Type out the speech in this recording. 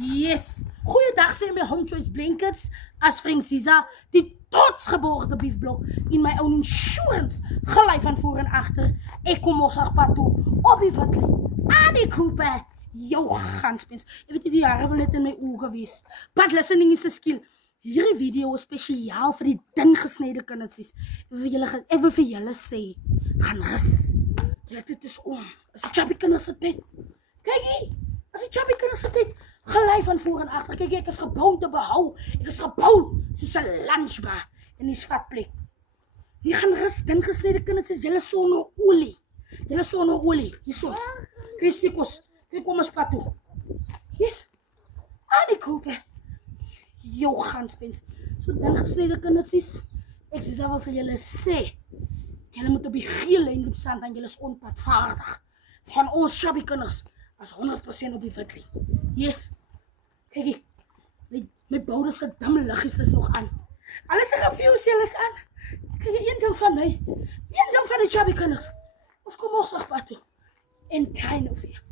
Yes. Goeiedag sê my Home Choice Blankets as Francisca, die trotsgeborgde biefblok in my own insurance, gelei van voor en achter. Ek kom ons pad toe, op die watlijn, aan die koepe, jou ganspens. Jy weet die jare van net in my oor gewees. But listening is a skill. Hierdie video is spesiaal vir die dun gesnede kindertjies. Ek wil vir julle sê, gaan rus. Dit is om. As die chubby kinders se tyd. Kyk hier, as die chubby kinders se tyd. Gelei van voor en achter. Kijk, ek is gebouw te behou. Ek is gebouw soos 'n lunchbar in die schatplek. Die gaan rus, dun gesnede kindertjies, julle sonder olie. Julle sonder olie. Hierso. Kyk stikos. Kyk kom ons pad toe. Yes. Aan die kope. Jou ganspens. So dun gesnede kindertjies. Ek sê wel vir julle sê. Julle moet op die geel lyn loop staan want julle is onpadvaardig. Van ons chubby kinders as 100% op die wit lyn. Yes. Kijk hier. My boude se dam liggies is nog aan. Alles se gefuse julle is aan. Kijk, een ding van my. Een ding van die chubby kinders. Ons kom ons op pad toe. En kind of hier.